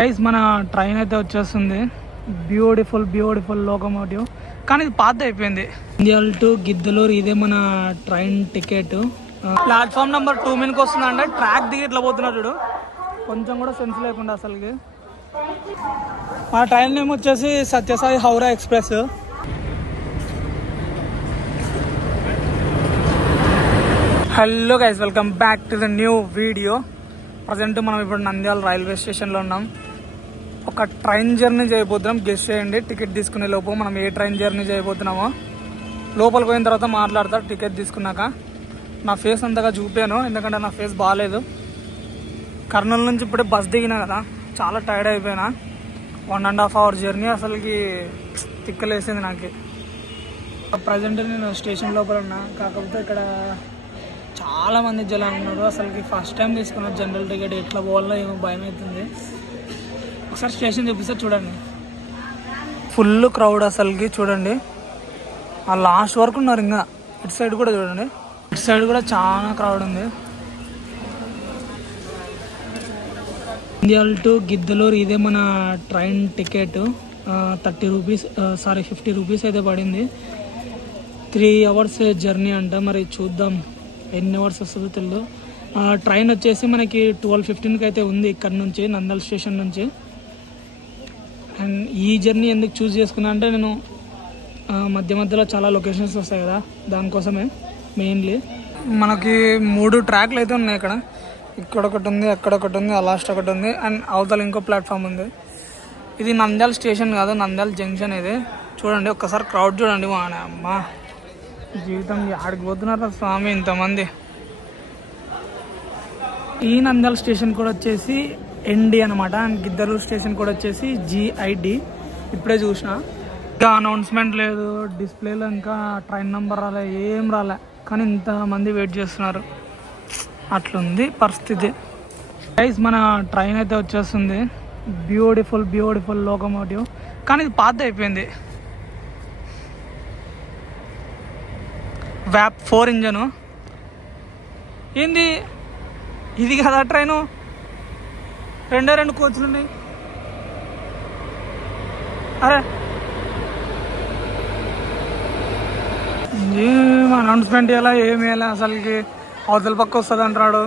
Guys మన train అయితే వచ్చేస్తుంది. బ్యూటిఫుల్ లోకోమోటివ్, కానీ ఇది పాత అయిపోయింది. నంద్యాల టు గిద్దలూరు ఇదే మన ట్రైన్ టికెట్. ప్లాట్ఫామ్ నెంబర్ 2 మీదకి వస్తుందంటే ట్రాక్ దిగి ఇట్లా పోతున్నాడు చూడు, కొంచెం కూడా సెన్స్ లేకుండా అసలుకి. మన ట్రైన్ నేమ్ వచ్చేసి Sathya Sai Howrah express. Hello guys, welcome back to the new video. Present మనం ఇప్పుడు నంద్యాల రైల్వే స్టేషన్లో ఉన్నాం. ఒక ట్రైన్ జర్నీ చేయబోతున్నాం. గెస్ట్ చేయండి టికెట్ తీసుకునే లోపు మనం ఏ ట్రైన్ జర్నీ చేయబోతున్నామో. లోపలికి పోయిన తర్వాత మాట్లాడతా టికెట్ తీసుకున్నాక. నా ఫేస్ అంతగా చూపాను ఎందుకంటే నా ఫేస్ బాగాలేదు. కర్నూలు నుంచి ఇప్పుడే బస్ దిగినా కదా, చాలా టైర్డ్ అయిపోయినా. 1.5 hour జర్నీ అసలుకి తిక్కలేసింది నాకు. ప్రజెంట్ నేను స్టేషన్ లోపల ఉన్నా, కాకపోతే ఇక్కడ చాలా మంది జనాలు ఉన్నారు. అసలుకి ఫస్ట్ టైం తీసుకున్న జనరల్ టికెట్, ఎట్లా పోవాలో ఏమో భయం అవుతుంది. ఒకసారి స్టేషన్ చూపిస్తే చూడండి, ఫుల్ క్రౌడ్ అసలుకి. చూడండి ఆ లాస్ట్ వరకు ఉన్నారు. ఇంకా ఇటు సైడ్ కూడా చూడండి, ఇటు సైడ్ కూడా చాలా క్రౌడ్ ఉంది. నంద్యాల టు గిద్దలూరు ఇదే మన ట్రైన్ టికెట్. 30 రూపీస్ 50 రూపీస్ అయితే పడింది. 3 hours జర్నీ అంట. మరి చూద్దాం ఎన్ని అవర్స్ వస్తుందో తెలియదు. ట్రైన్ వచ్చేసి మనకి 12:15కి అయితే ఉంది ఇక్కడ నుంచి, నంద్యాల స్టేషన్ నుంచి. అండ్ ఈ జర్నీ ఎందుకు చూస్ చేసుకున్నా అంటే, నేను మధ్యలో చాలా లొకేషన్స్ వస్తాయి కదా, దానికోసమే మెయిన్లీ. మనకి 3 ట్రాక్లు అయితే ఉన్నాయి ఇక్కడ. ఇక్కడ ఒకటి ఉంది, అక్కడ ఒకటి ఉంది, ఆ లాస్ట్ ఒకటి ఉంది, అండ్ అవతల ఇంకో ప్లాట్ఫామ్ ఉంది. ఇది నంద్యాల స్టేషన్ కాదు, నంద్యాల జంక్షన్ ఇది. చూడండి ఒక్కసారి క్రౌడ్ చూడండి. మా అమ్మ జీవితం ఆడికి పోతున్నారు స్వామి ఇంతమంది. ఈ నంద్యాల స్టేషన్ కూడా వచ్చేసి ఎన్డి అనమాట, అండ్ గిద్దలూరు స్టేషన్ కూడా వచ్చేసి GID. ఇప్పుడే చూసిన, ఇంకా అనౌన్స్మెంట్ లేదు, డిస్ప్లేలో ఇంకా ట్రైన్ నెంబర్ రాలే, ఏం రాలే, కానీ ఇంతమంది వెయిట్ చేస్తున్నారు. అట్లుంది పరిస్థితి. గైస్ మన ట్రైన్ అయితే వచ్చేస్తుంది. బ్యూటిఫుల్ లోకోమోటివ్, కానీ ఇది పాత అయిపోయింది. VAP 4 engine. ఏంది ఇది కదా ట్రైను, 2 కోచ్లు ఉన్నాయి. అరే ఏం అనౌన్స్మెంట్ ఎలా ఏమి ఎలా, అసలుకి అవతల పక్క వస్తుంది అంటున్నాడు.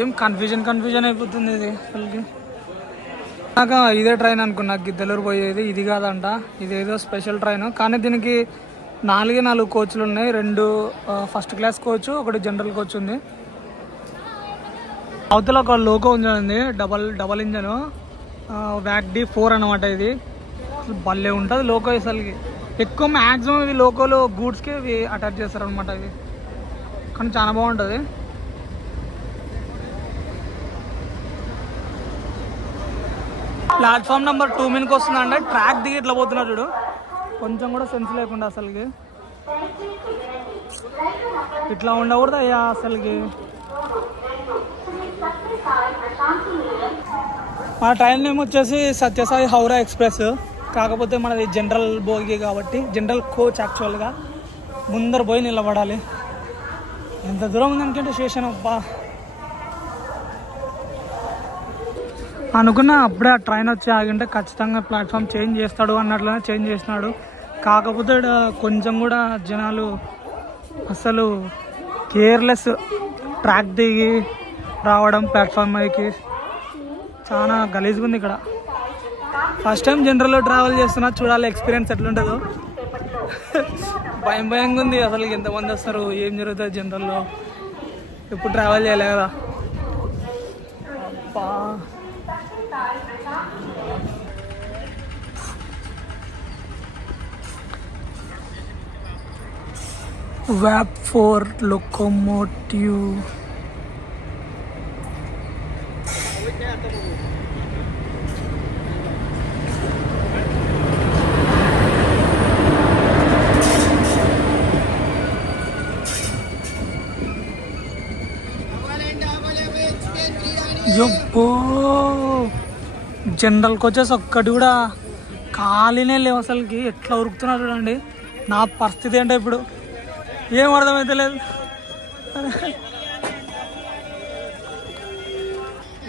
ఏం కన్ఫ్యూజన్ అయిపోతుంది ఇది అసలుకి. నాకు ఇదే ట్రైన్ అనుకున్నా, గిద్దలూరు పోయేది. ఇది కాదంట, ఇదేదో స్పెషల్ ట్రైన్. కానీ దీనికి 4 కోచ్లు ఉన్నాయి. 2 first class coach, 1 general coach ఉంది. అవతల ఒక లోకో ఇంజన్ ఉంది, డబల్ ఇంజను, VAC 4 అనమాట. ఇది భలే ఉంటుంది లోకో అసలుకి. ఎక్కువ మ్యాక్సిమం ఇవి లోకోలో గూడ్స్కి ఇవి అటాచ్ చేస్తారు అనమాట. ఇవి కానీ చాలా బాగుంటుంది. ప్లాట్ఫామ్ నెంబర్ 2 మీదకి వస్తుందంటే ట్రాక్ దిగి ఇట్లా పోతున్నాడు చూడు, కొంచెం కూడా సెన్స్ లేకుండా అసలుకి. ఇట్లా ఉండకూడదు అయ్యా అసలుకి. మన ట్రైన్ నేమ్ వచ్చేసి సత్యసాయి హౌరా ఎక్స్ప్రెస్. కాకపోతే మనది జనరల్ బోగి కాబట్టి, జనరల్ కోచ్. యాక్చువల్గా ముందర పోయి నిలబడాలి. ఎంత దూరం ఉంది అనుకుంటే స్టేషన్. అబ్బా అనుకున్నా అప్పుడే ఆ ట్రైన్ వచ్చి ఆగింటే ఖచ్చితంగా ప్లాట్ఫామ్ చేంజ్ చేస్తాడు అన్నట్లునే చేంజ్ చేసినాడు. కాకపోతే కొంచెం కూడా జనాలు అసలు కేర్లెస్. ట్రాక్ దిగి రావడం ప్లాట్ఫామ్ మీదకి చాలా గలీజ్గా ఉంది ఇక్కడ. ఫస్ట్ టైం జనరల్లో ట్రావెల్ చేస్తున్నా, చూడాలి ఎక్స్పీరియన్స్ ఎట్లుంటుందో. భయంగా ఉంది అసలు. ఎంతమంది వస్తారు, ఏం జరుగుతుంది జనరల్లో, ఎప్పుడు ట్రావెల్ చేయలే కదా. అబ్బా VAP 4 locomotive. జనరల్ కోచెస్ ఒక్కటి కూడా ఖాళీనే లేవు అసలుకి. ఎట్లా ఉరుకుతున్నారు చూడండి. నా పరిస్థితి ఏంటో ఇప్పుడు ఏం అర్థమైతే లేదు.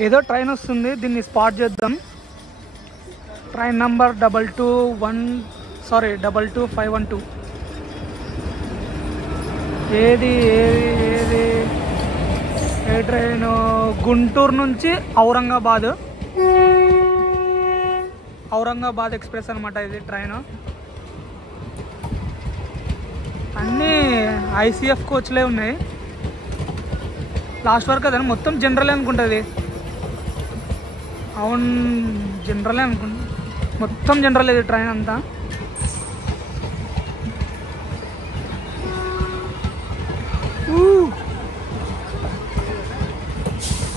ఏదో ట్రైన్ వస్తుంది, దీన్ని స్పాట్ చేద్దాం. ట్రైన్ నంబర్ 2251 ఏది ఏది ఏది ఏ ట్రైన్? గుంటూరు నుంచి ఔరంగాబాద్ ఎక్స్ప్రెస్ అనమాట ఇది ట్రైన్. అన్నీ ఐసీఎఫ్ కోచ్లే ఉన్నాయి. లాస్ట్ వరకు అదే మొత్తం జనరల్ అనుకుంటుంది. అవును, జనరలే అనుకుంటా, మొత్తం జనరల్ ఇది ట్రైన్ అంతా.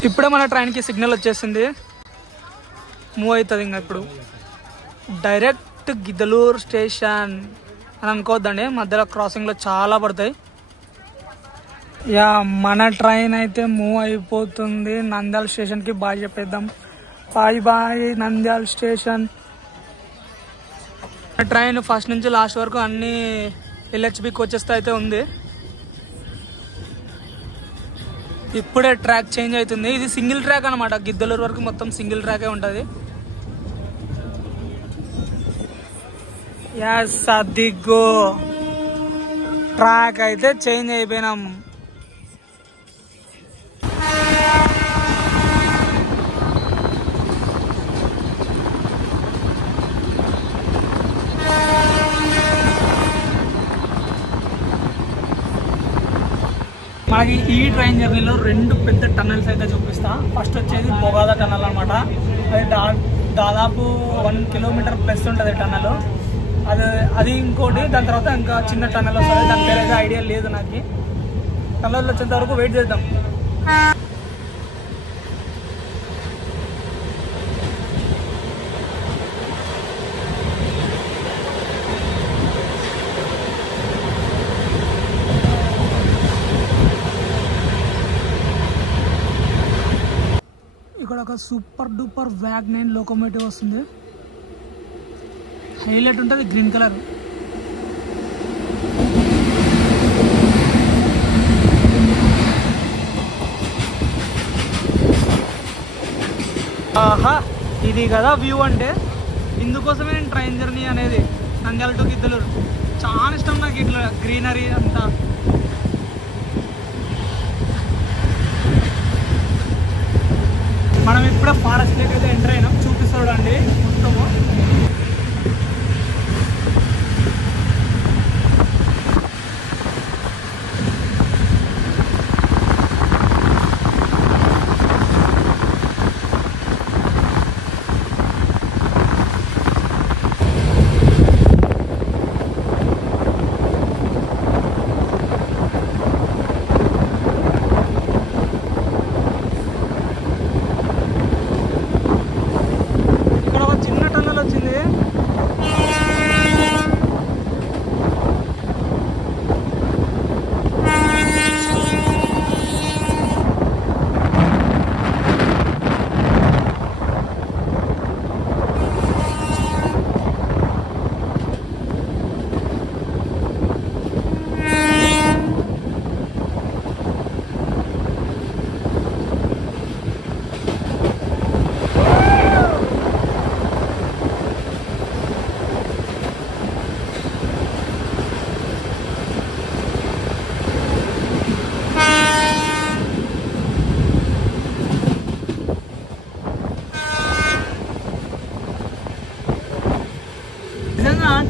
ఇప్పుడే మన ట్రైన్కి సిగ్నల్ వచ్చేసింది, మూవ్ అవుతుంది. ఇంకా ఇప్పుడు డైరెక్ట్ గిద్దలూరు స్టేషన్ అని అనుకోవద్దండి, మధ్యలో క్రాసింగ్లో చాలా పడతాయి. యా, మన ట్రైన్ అయితే మూవ్ అయిపోతుంది. నంద్యాల స్టేషన్కి బాయ్ చెప్పేద్దాం. Bye bye Nandyal station. Train first నుంచి లాస్ట్ వరకు అన్ని LHB కోచెస్తో అయితే ఉంది. ఇప్పుడే ట్రాక్ చేంజ్ అవుతుంది. ఇది సింగిల్ ట్రాక్ అనమాట, గిద్దలూరు వరకు మొత్తం సింగిల్ ట్రాకే ఉంటుంది. యాస్, అదిగో ట్రాక్ అయితే చేంజ్ అయిపోయినాం. మనకి ఈ ట్రైన్ జర్నీలో 2 పెద్ద టన్నల్స్ అయితే చూపిస్తా. ఫస్ట్ వచ్చేది బొగాద టన్నల్ అనమాట. అది దాదాపు 1 కిలోమీటర్ ప్లస్ ఉంటుంది టన్నల్. అది ఇంకోటి, దాని తర్వాత ఇంకా చిన్న టన్నల్ వస్తుంది, దాని పేరు అయితే ఐడియా లేదు నాకు. టన్నల్ వచ్చేంత వరకు వెయిట్ చేద్దాం. ఇక్కడ ఒక సూపర్ డూపర్ వ్యాగ్9 లోకోమోటివ్ వస్తుంది. హైలైట్ ఉంటుంది, గ్రీన్ కలర్. ఆహా, ఇది కదా వ్యూ అంటే. ఇందుకోసమే నేను ట్రైన్ జర్నీ అనేది, నంద్యాల టు గిద్దలూరు చాలా ఇష్టం నాకు. ఇట్లా గ్రీనరీ అంతా. మనం ఇప్పుడే ఫారెస్ట్ లేక్ అయితే ఎంటర్ అయినాం, చూపిస్తాడండి మొత్తము.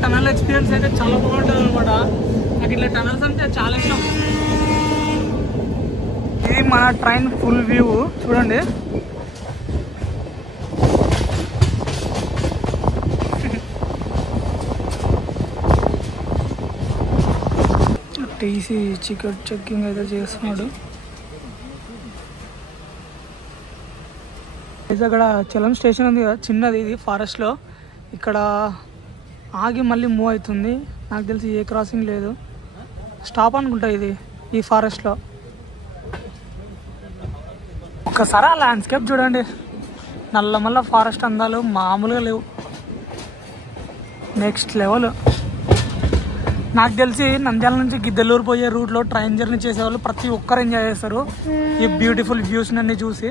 టనల్ ఎక్స్పీరియన్స్ అయితే చాలా బాగుంటుంది అనమాట. నాకు ఇట్లా టనల్స్ అంటే చాలా ఇష్టం. ఇది మన ట్రైన్ ఫుల్ వ్యూ చూడండి. టీసీ టికెట్ చెక్కింగ్ అయితే చేస్తున్నాడు. అక్కడ చలం స్టేషన్ ఉంది కదా, చిన్నది, ఇది ఫారెస్ట్లో. ఇక్కడ ఆగి మళ్ళీ మూవ్ అవుతుంది. నాకు తెలిసి ఏ క్రాసింగ్ లేదు, స్టాప్ అనుకుంటా ఇది ఈ ఫారెస్ట్లో. ఒక్కసారి ఆ ల్యాండ్స్కేప్ చూడండి, నల్లమల్ల ఫారెస్ట్ అందాలు మామూలుగా లేవు, నెక్స్ట్ లెవెల్. నాకు తెలిసి నంద్యాల నుంచి గిద్దలూరు పోయే రూట్లో ట్రైన్ జర్నీ చేసేవాళ్ళు ప్రతి ఒక్కరు ఎంజాయ్ చేస్తారు ఈ బ్యూటిఫుల్ వ్యూస్ అన్ని చూసి.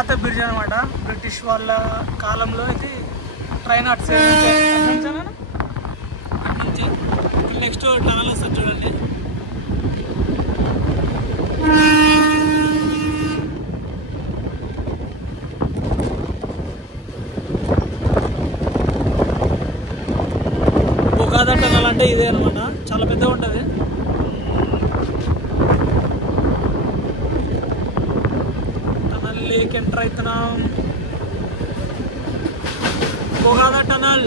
పాత బ్రిడ్జ్ అనమాట. బ్రిటిష్ వాళ్ళ కాలంలో అయితే ట్రైన్ అటు సైడ్ నుంచి నెక్స్ట్ టనల్ వస్తుంది చూడండి. బొగాదా టనల్ అంటే ఇదే అనమాట, చాలా పెద్దగా ఉంటుంది. టనల్ లేక్ ఎంటర్ అవుతున్నాం. బొగాదా టనల్.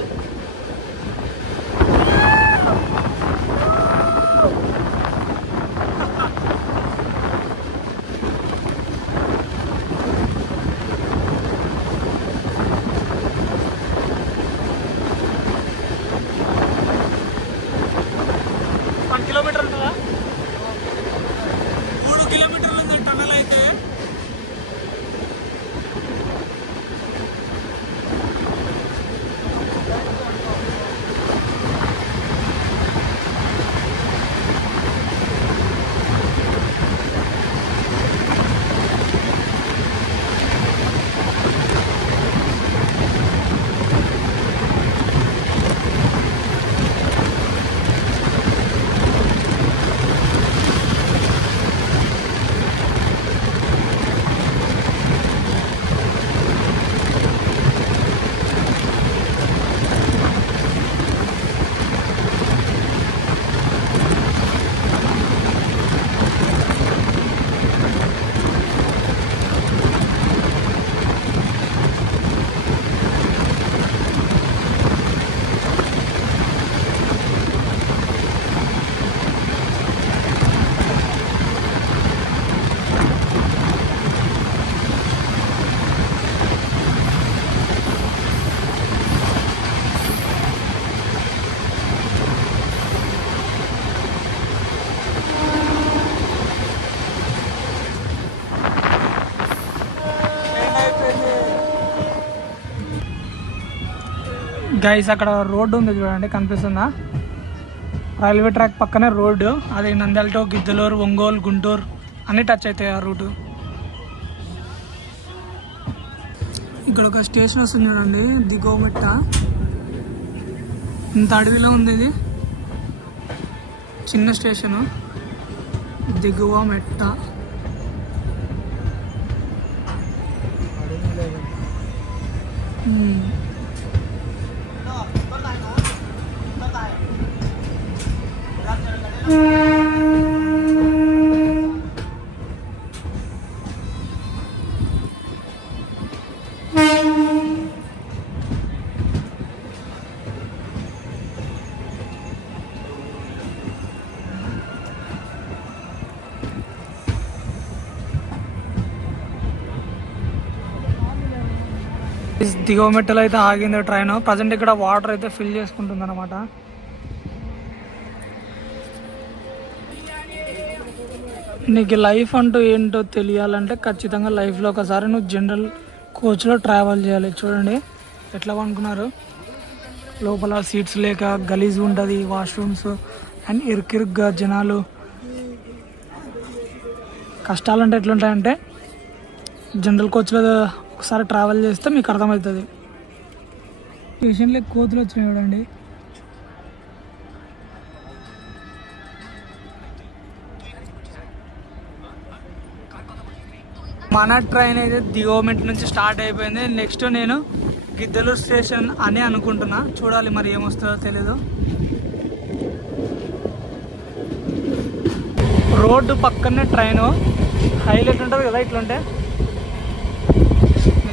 కిలోమీటర్ ఉంటుందా? 3 కిలోమీటర్లు ఉంది టనల్ అయితే. గైస్ అక్కడ రోడ్డు ఉంది చూడండి, కనిపిస్తుందా? రైల్వే ట్రాక్ పక్కనే రోడ్డు. అది నంద్యాల టు గిద్దలూరు, ఒంగోలు, గుంటూరు అన్ని టచ్ అవుతాయి ఆ రూటు. ఇక్కడ ఒక స్టేషన్ వస్తుంది చూడండి, దిగోమెట్ట. ఇంత అడవిలో ఉంది ఇది, చిన్న స్టేషను దిగువ మెట్ట. దిగువ మెట్టలో అయితే ఆగింది ట్రైన్. ప్రజెంట్ ఇక్కడ వాటర్ అయితే ఫిల్ చేసుకుంటుంది అనమాట. నీకు లైఫ్ అంటూ ఏంటో తెలియాలంటే ఖచ్చితంగా లైఫ్లో ఒకసారి నువ్వు జనరల్ కోచ్లో ట్రావెల్ చేయాలి. చూడండి ఎట్లా అనుకున్నారు, లోపల సీట్స్ లేక గలీజ్ ఉంటుంది, వాష్రూమ్స్ అండ్ ఇరుకిరుగ్గా జనాలు. కష్టాలంటే ఎట్లుంటాయంటే జనరల్ కోచ్లో ఒకసారి ట్రావెల్ చేస్తే మీకు అర్థమవుతుంది. స్టేషన్లో కోతులు వచ్చినాయి చూడండి. మన ట్రైన్ అయితే దిగోమెట్ నుంచి స్టార్ట్ అయిపోయింది. నెక్స్ట్ నేను గిద్దలూరు స్టేషన్ అని అనుకుంటున్నా, చూడాలి మరి ఏమొస్తుందో తెలీదు. రోడ్డు పక్కనే ట్రైను, హైలైట్ ఉంటుంది కదా ఇట్లుంటే.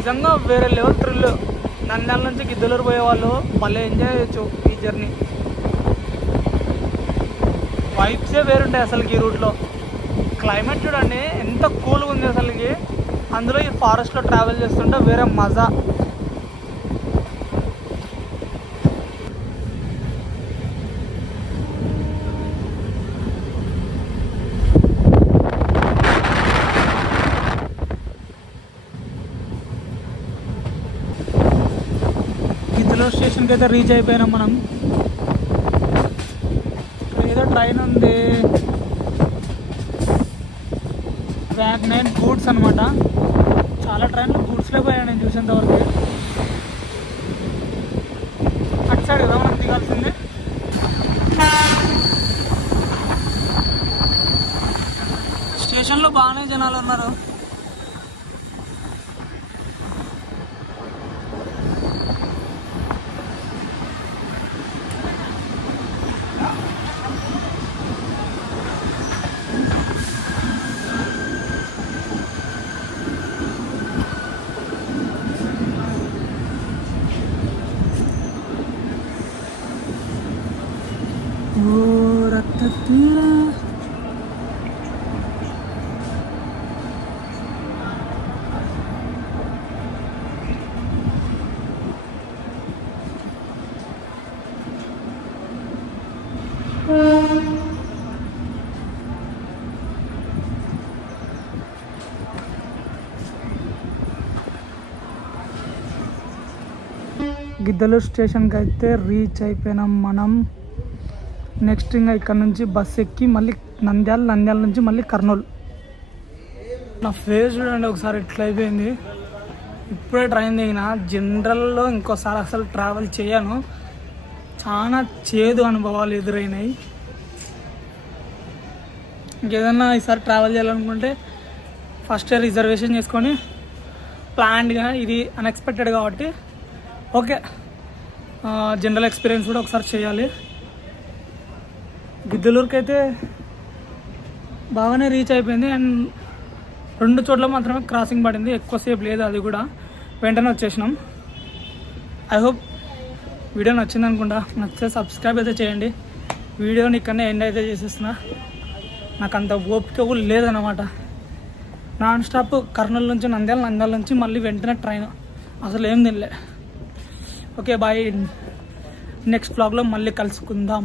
నిజంగా వేరే లెవెల్ థ్రిల్. నంద్యాల నుంచి గిద్దలూరు పోయే వాళ్ళు భలే ఎంజాయ్ చేయొచ్చు ఈ జర్నీ. వైబ్సే వేరుంటాయి అసలుకి ఈ రూట్లో. క్లైమేట్ చూడండి ఎంత కూల్గా ఉంది అసలుకి. అందులో ఈ ఫారెస్ట్లో ట్రావెల్ చేస్తుంటే వేరే మజా. గిద్దలూరు స్టేషన్కి అయితే రీచ్ అయిపోయినాం మనం. ఏదో ట్రైన్ ఉంది, వ్యాగ్ 9 గూడ్స్ అనమాట. చాలా చాలా ట్రైన్లు గూడ్స్లో పోయాను నేను చూసేంతవరకు. అటు సైడ్ కదా మనం దిగాల్సింది. స్టేషన్లో బాగానే జనాలు ఉన్నారు. గిద్దలూరు స్టేషన్కి అయితే రీచ్ అయిపోయినాం మనం. నెక్స్ట్ ఇంకా ఇక్కడ నుంచి బస్ ఎక్కి మళ్ళీ నంద్యాల నుంచి మళ్ళీ కర్నూలు. నా ఫేస్ చూడండి ఒకసారి ఎట్లా అయిపోయింది. ఇప్పుడే ట్రైన్ దిగిన. జనరల్లో ఇంకోసారి అసలు ట్రావెల్ చేయను. చాలా చేదు అనుభవాలు ఎదురైనాయి. ఇంకేదన్నా ఈసారి ట్రావెల్ చేయాలనుకుంటే ఫస్ట్ రిజర్వేషన్ చేసుకొని ప్లాన్డ్గా, ఇది అన్ఎక్స్పెక్టెడ్ కాబట్టి ఓకే జనరల్ ఎక్స్పీరియన్స్ కూడా ఒకసారి చేయాలి. గిద్దలూరుకి అయితే బాగానే రీచ్ అయిపోయింది. అండ్ 2 చోట్ల మాత్రమే క్రాసింగ్ పడింది, ఎక్కువసేపు లేదు. అది కూడా వెంటనే వచ్చేసినాం. ఐ హోప్ వీడియో నచ్చింది అనుకుంటా. నచ్చితే సబ్స్క్రైబ్ అయితే చేయండి. వీడియోని ఇక్కడనే ఎండ్ అయితే చేసేస్తున్నా. నాకు అంత ఓపిక కూడా లేదన్నమాట. నాన్ స్టాప్ కర్నూలు నుంచి నంద్యాల నుంచి మళ్ళీ వెంటనే ట్రైన్. అసలు ఏం తినలే. Okay bye. నెక్స్ట్ వ్లాగ్లో మళ్ళీ కలుసుకుందాం.